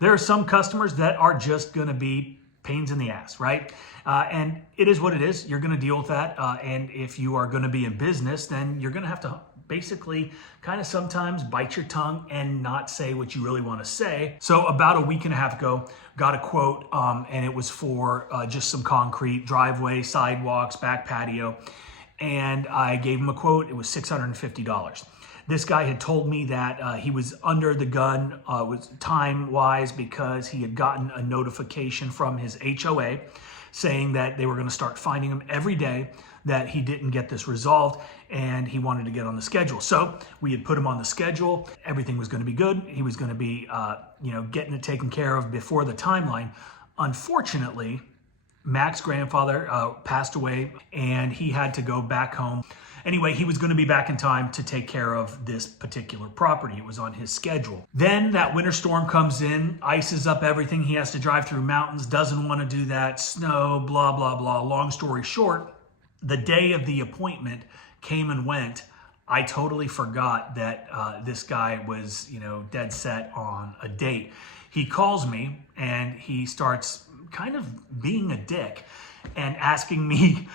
There are some customers that are just going to be pains in the ass, right? And it is what it is. You're going to deal with that. And if you are going to be in business, then you're going to have to basically kind of sometimes bite your tongue and not say what you really want to say. So about a week and a half ago, got a quote, and it was for just some concrete, driveway, sidewalks, back patio. And I gave him a quote. It was $650. This guy had told me that he was under the gun was time-wise because he had gotten a notification from his HOA saying that they were going to start finding him every day, that he didn't get this resolved, and he wanted to get on the schedule. So we had put him on the schedule. Everything was going to be good. He was going to be, getting it taken care of before the timeline. Unfortunately, Mac's grandfather passed away, and he had to go back home. Anyway, he was going to be back in time to take care of this particular property. It was on his schedule. Then that winter storm comes in, ices up everything. He has to drive through mountains, doesn't want to do that, snow, blah, blah, blah. Long story short, the day of the appointment came and went. I totally forgot that this guy was, dead set on a date. He calls me and he starts kind of being a dick and asking me,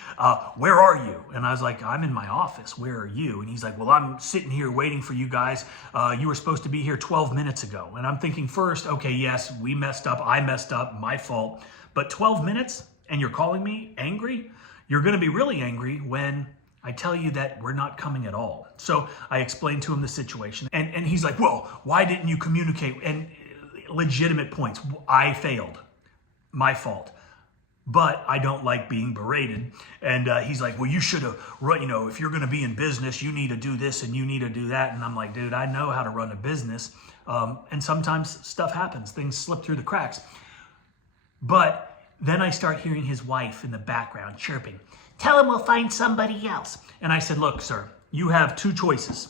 where are you? And I was like, I'm in my office. Where are you? And he's like, well, I'm sitting here waiting for you guys. You were supposed to be here 12 minutes ago. And I'm thinking first, okay, yes, we messed up. I messed up, my fault. But 12 minutes and you're calling me angry? You're going to be really angry when I tell you that we're not coming at all. So I explained to him the situation. And he's like, well, why didn't you communicate? And legitimate points. I failed. My fault. But I don't like being berated. And he's like, well, you should have run, if you're going to be in business, you need to do this and you need to do that. And I'm like, dude, I know how to run a business. And sometimes stuff happens. Things slip through the cracks. But then I start hearing his wife in the background chirping, tell him we'll find somebody else. And I said, look, sir, you have two choices.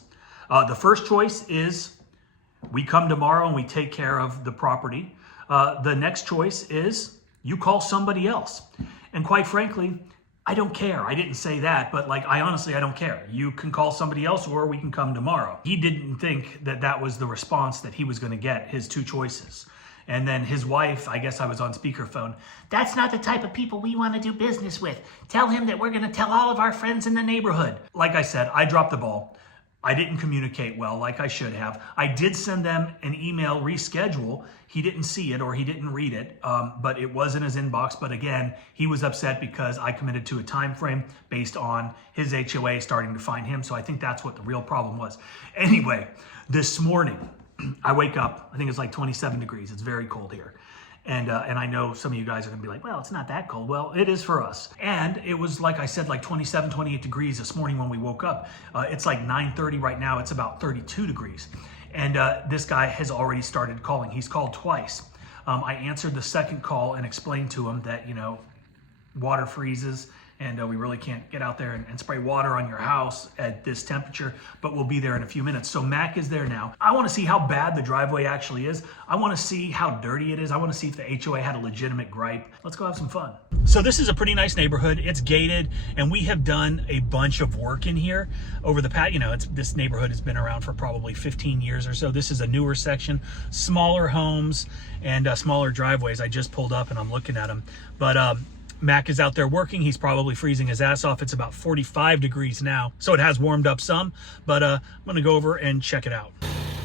The first choice is we come tomorrow and we take care of the property. The next choice is you call somebody else. And quite frankly, I don't care. I didn't say that, but I honestly don't care. You can call somebody else or we can come tomorrow. He didn't think that that was the response that he was going to get, his two choices. And then his wife, I guess I was on speakerphone, that's not the type of people we want to do business with. Tell him that we're going to tell all of our friends in the neighborhood. Like I said, I dropped the ball. I didn't communicate well like I should have. I did send them an email reschedule. He didn't see it or he didn't read it, but it was in his inbox. But again, he was upset because I committed to a time frame based on his HOA starting to find him. So I think that's what the real problem was. Anyway, this morning, I wake up, I think it's 27 degrees. It's very cold here. And I know some of you guys are gonna be like, well, it's not that cold. Well, it is for us. And it was, like I said, 27, 28 degrees this morning when we woke up. It's 9:30 right now. It's about 32 degrees. And this guy has already started calling. He's called twice. I answered the second call and explained to him that, water freezes and we really can't get out there and spray water on your house at this temperature, but we'll be there in a few minutes. So Mac is there now. I want to see how bad the driveway actually is. I want to see how dirty it is. I want to see if the HOA had a legitimate gripe. Let's go have some fun. So this is a pretty nice neighborhood. It's gated, and we have done a bunch of work in here over the past, this neighborhood has been around for probably 15 years or so. This is a newer section, smaller homes and smaller driveways. I just pulled up and I'm looking at them, but Mac is out there working. He's probably freezing his ass off. It's about 45 degrees now, so it has warmed up some, but I'm gonna go over and check it out.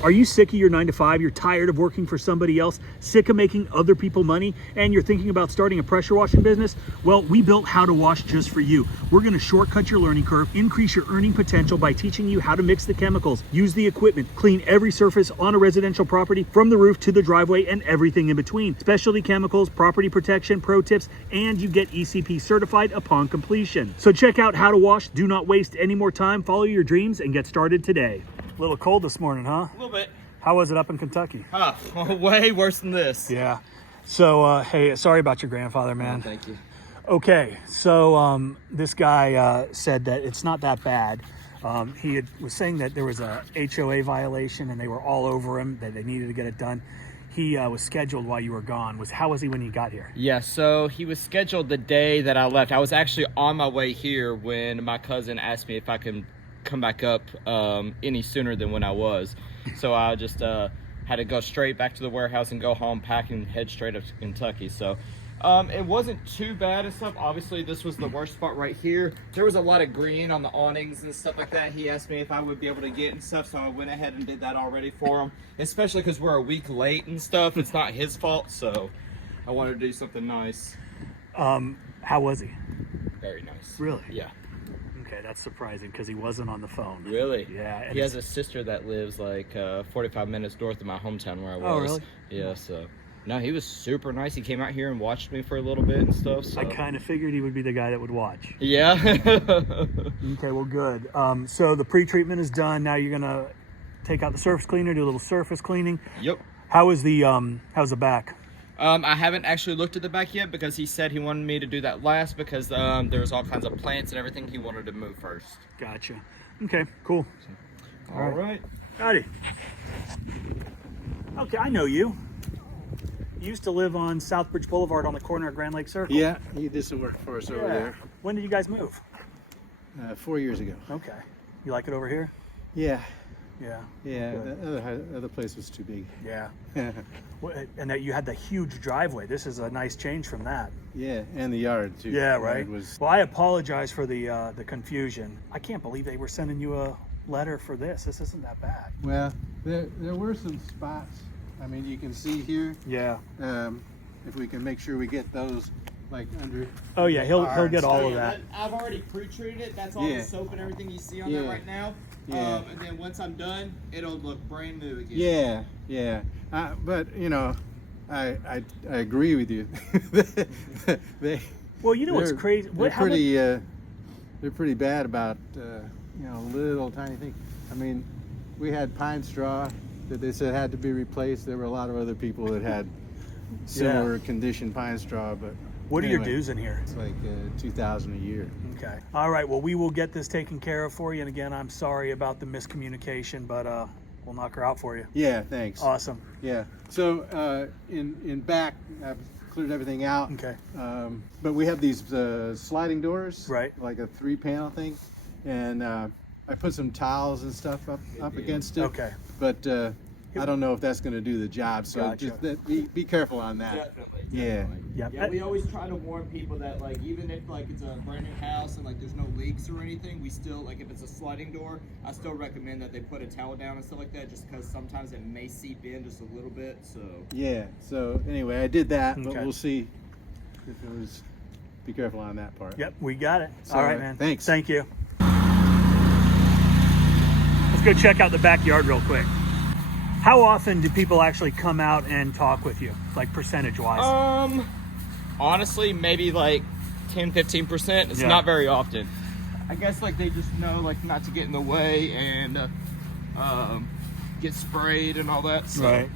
Are you sick of your 9-to-5? You're tired of working for somebody else, sick of making other people money, and you're thinking about starting a pressure washing business? Well, we built How to Wash just for you. We're gonna shortcut your learning curve, increase your earning potential by teaching you how to mix the chemicals, use the equipment, clean every surface on a residential property from the roof to the driveway and everything in between. Specialty chemicals, property protection, pro tips, and you get ECP certified upon completion. So check out How to Wash. Do not waste any more time. Follow your dreams and get started today. A little cold this morning, huh? A little bit. How was it up in Kentucky? Way worse than this. Yeah. So, hey, sorry about your grandfather, man. Oh, thank you. Okay, so this guy said that it's not that bad. He was saying that there was a HOA violation and they were all over him, that they needed to get it done. He was scheduled while you were gone. How was he when he got here? Yeah, so he was scheduled the day that I left. I was actually on my way here when my cousin asked me if I could come back up any sooner than when I was. So I just had had to go straight back to the warehouse and go home, pack and head straight up to Kentucky. So it wasn't too bad and stuff. Obviously, this was the worst spot right here. There was a lot of green on the awnings and stuff like that. He asked me if I would be able to get and stuff, so I went ahead and did that already for him. Especially because we're a week late and stuff. It's not his fault, so I wanted to do something nice. How was he? Very nice. Really? Yeah. Okay, that's surprising because he wasn't on the phone. Really? Yeah. He has a sister that lives like 45 minutes north of my hometown where I was. Oh, really? Yeah, so. No, he was super nice. He came out here and watched me for a little bit and stuff. So. I kind of figured he would be the guy that would watch. Yeah. Okay, well, good. So the pre-treatment is done. Now you're gonna take out the surface cleaner, do a little surface cleaning. Yep. How's the back? I haven't actually looked at the back yet because he said he wanted me to do that last because there's all kinds of plants and everything he wanted to move first. Gotcha. Okay, cool. All right. Howdy. Okay, I know you. You used to live on Southbridge Boulevard on the corner of Grand Lake Circle. Yeah, he did some work for us over there When did you guys move? 4 years ago. Okay. You like it over here? Yeah, Yeah. yeah. Good. The other place was too big. Yeah. And that you had the huge driveway. This is a nice change from that. Yeah, and the yard too. Yeah, The right. yard was. Well, I apologize for the confusion. I can't believe they were sending you a letter for this. This isn't that bad. Well, there were some spots. I mean, you can see here. Yeah. If we can make sure we get those like under. Oh yeah, he'll get all of that. I've already pre-treated it. That's all the soap and everything you see on there right now. Yeah. And then once I'm done, it'll look brand new again. Yeah, yeah. But you know, I agree with you. Well, you know what's crazy? They're pretty bad about little tiny things. I mean, we had pine straw that they said had to be replaced. There were a lot of other people that had similar condition pine straw, but what are your dues in here? It's like $2,000 a year. Okay. All right. Well, we will get this taken care of for you. And again, I'm sorry about the miscommunication, but we'll knock her out for you. Yeah. Thanks. Awesome. Yeah. So in back, I've cleared everything out. Okay. But we have these sliding doors, right? Like a 3-panel thing, and I put some tiles and stuff up against it. Okay. But I don't know if that's going to do the job, so Gotcha. just be careful on that. Definitely. Yeah. Yep. Yeah, we always try to warn people that like even if like it's a brand new house and like there's no leaks or anything, we still like if it's a sliding door, I still recommend that they put a towel down and stuff like that, just because sometimes it may seep in just a little bit. So Yeah. So anyway, I did that, but Okay. we'll see if it was. Be careful on that part. Yep, we got it. So, all right, man. Thanks. Thank you. Let's go check out the backyard real quick. How often do people actually come out and talk with you, like percentage-wise? Honestly, maybe like 10-15%. It's not very often. I guess like they just know like not to get in the way and get sprayed and all that. So. Right.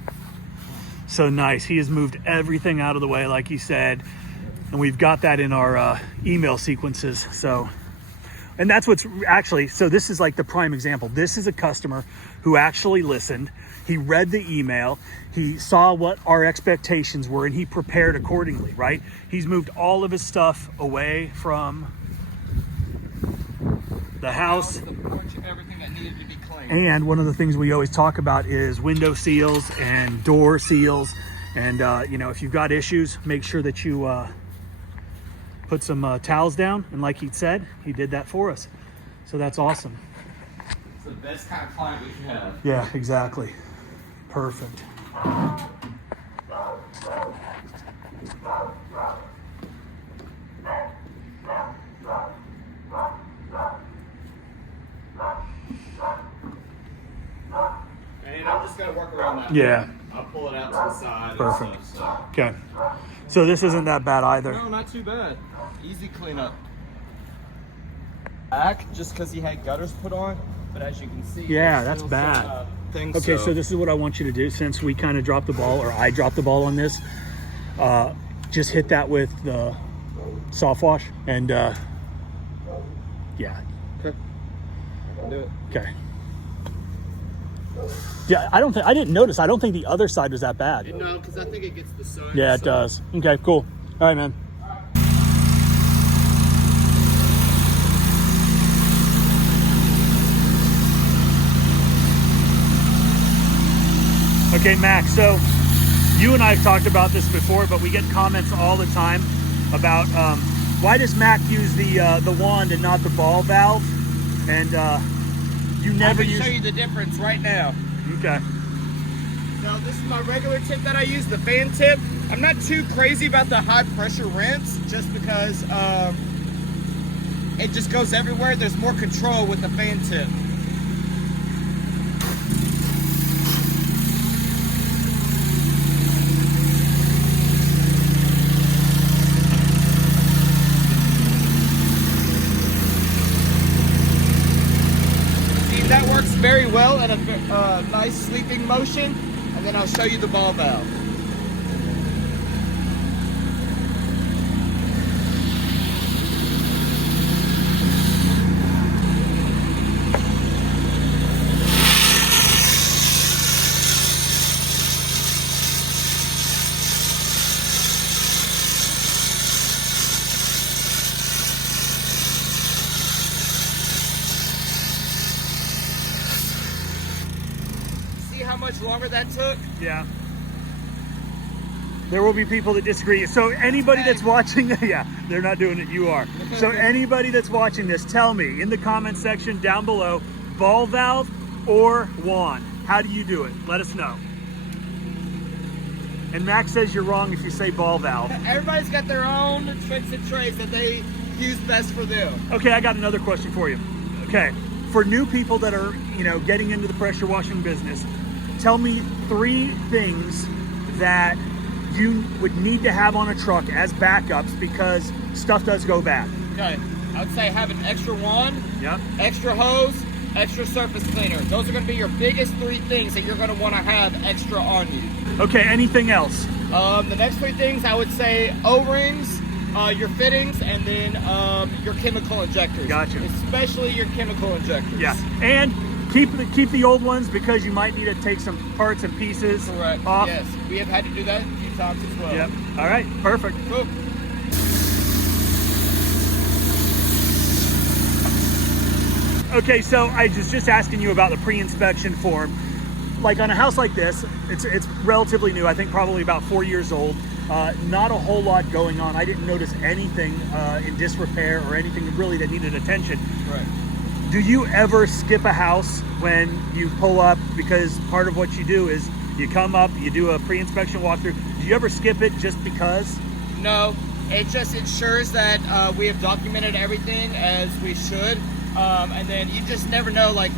So nice. He has moved everything out of the way, like he said, and we've got that in our email sequences. So, and that's what's actually. So this is like the prime example. This is a customer who actually listened. He read the email, he saw what our expectations were, and he prepared accordingly, right? He's moved all of his stuff away from the house. The porch and everything that needed to be cleaned. And one of the things we always talk about is window seals and door seals. And, if you've got issues, make sure that you put some towels down. And like he said, he did that for us. So that's awesome. It's the best kind of client we can have. Yeah, exactly. Perfect. And I'm just going to work around that. Yeah. I'll pull it out to the side. Perfect. And stuff, Okay. So this isn't that bad either. so. No, not too bad. Easy cleanup. Back, just because he had gutters put on, but as you can see, Yeah, there's that's still bad. some, things, Okay, so this is what I want you to do. Since we kind of dropped the ball, or I dropped the ball on this, just hit that with the soft wash and yeah. Okay. I'll do it. Okay. Yeah, I didn't notice. I don't think the other side was that bad. No, because I think it gets the sun. Yeah, it does. Okay, cool. All right, man. Okay, Max, so you and I have talked about this before, but we get comments all the time about why does Mac use the wand and not the ball valve? And you never use... I can show you the difference right now. Okay. So this is my regular tip that I use, the fan tip. I'm not too crazy about the high pressure rinse just because it just goes everywhere. There's more control with the fan tip. That works very well in a nice sleeping motion, and then I'll show you the ball valve. How much longer that took? Yeah. There will be people that disagree. So anybody that's watching, yeah, they're not doing it, you are. So anybody that's watching this, tell me in the comment section down below, ball valve or wand? How do you do it? Let us know. And Max says you're wrong if you say ball valve. Everybody's got their own tricks and trades that they use best for them. Okay, I got another question for you. Okay, for new people that are, getting into the pressure washing business, tell me 3 things that you would need to have on a truck as backups because stuff does go bad. Okay, I would say have an extra wand, Yep. extra hose, extra surface cleaner. Those are going to be your biggest 3 things that you're going to want to have extra on you. Okay, anything else? The next 3 things I would say O-rings, your fittings, and then your chemical injectors. Gotcha. Especially your chemical injectors. Yeah, and keep the old ones because you might need to take some parts and pieces Correct. off. Yes, we have had to do that a few times as well. Yep. All right, perfect. Cool. Okay, so I was just asking you about the pre-inspection form. Like on a house like this, it's relatively new. I think probably about 4 years old. Not a whole lot going on. I didn't notice anything in disrepair or anything really that needed attention. Right. Do you ever skip a house when you pull up? Because part of what you do is you come up, you do a pre-inspection walkthrough. Do you ever skip it just because? No, it just ensures that we have documented everything as we should. And then you just never know, like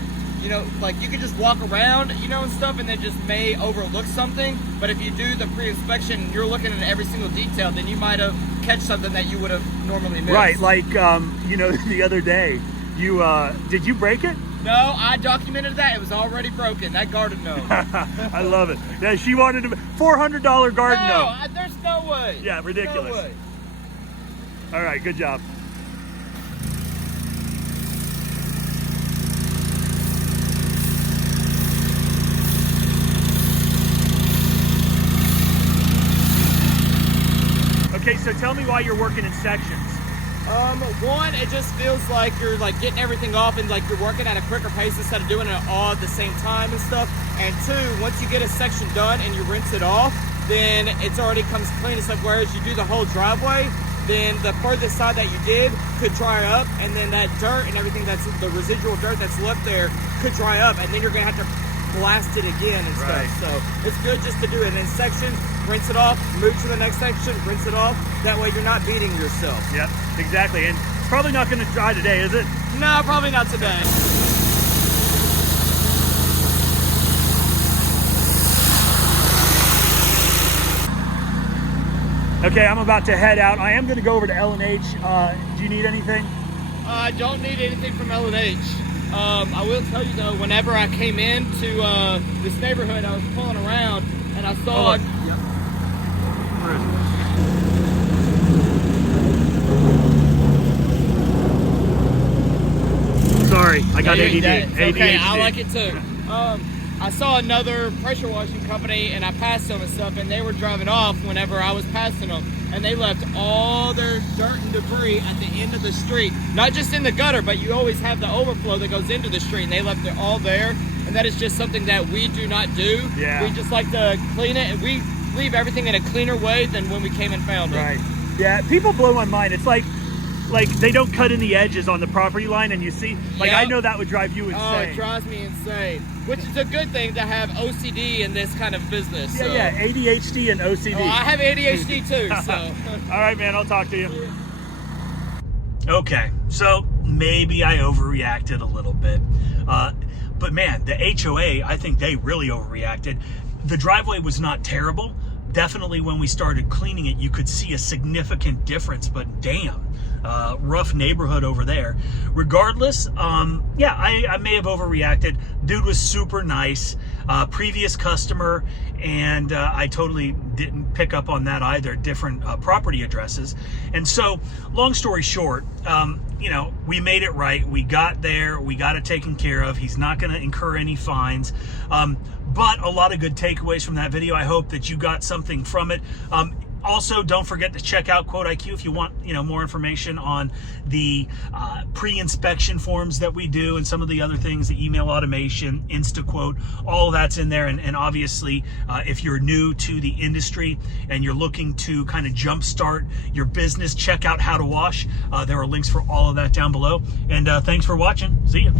you could just walk around, and stuff, and then just may overlook something. But if you do the pre-inspection and you're looking at every single detail, then you might have catch something that you would have normally missed. Right, like, the other day, did you break it? No, I documented that. It was already broken. That garden gnome. I love it. Yeah, she wanted a $400 garden gnome. No, there's no way. Yeah, ridiculous. No way. All right, good job. Okay, so tell me why you're working in sections. One, it just feels like you're getting everything off and you're working at a quicker pace instead of doing it all at the same time and stuff. And 2, once you get a section done and you rinse it off, then it's already comes clean and stuff. Whereas you do the whole driveway, then the furthest side that you did could dry up, and then that dirt and everything that's the residual dirt that's left there could dry up, and then you're gonna have to blast it again and stuff. Right. So it's good just to do it in sections, rinse it off, move to the next section, rinse it off. That way you're not beating yourself. Yep, exactly. And it's probably not going to dry today, is it? No, probably not today. Okay, I'm about to head out. I am going to go over to L&H. Do you need anything? I don't need anything from L&H. I will tell you though, whenever I came into this neighborhood, I was pulling around and I saw it. Yep. Where is it? Sorry, I got ADD. Okay, ADHD. I like it too. I saw another pressure washing company and I passed them and stuff, and they were driving off whenever I was passing them, and they left all their dirt and debris at the end of the street. Not just in the gutter, but you always have the overflow that goes into the street, and they left it all there. and that is just something that we do not do. Yeah. We just like to clean it, and we leave everything in a cleaner way than when we came and found it. Right. Yeah, people blow my mind. It's like they don't cut in the edges on the property line, and you see, like, Yep. I know that would drive you insane. Oh, it drives me insane. Which is a good thing to have OCD in this kind of business. Yeah, so. yeah, ADHD and OCD. Oh, I have ADHD too, so. All right, man, I'll talk to you. Okay, so maybe I overreacted a little bit. But man, the HOA, I think they really overreacted. The driveway was not terrible. Definitely when we started cleaning it, you could see a significant difference, but damn, rough neighborhood over there. Regardless, yeah, I may have overreacted. Dude was super nice, previous customer, and I totally didn't pick up on that either, different property addresses. And so, long story short, you know, we made it right. We got there, we got it taken care of. He's not gonna incur any fines. But a lot of good takeaways from that video. I hope that you got something from it. Also, don't forget to check out Quote IQ if you want, you know, more information on the pre-inspection forms that we do and some of the other things, the email automation, InstaQuote, all of that's in there. And obviously, if you're new to the industry and you're looking to kind of jumpstart your business, check out How to Wash. There are links for all of that down below. And thanks for watching. See ya.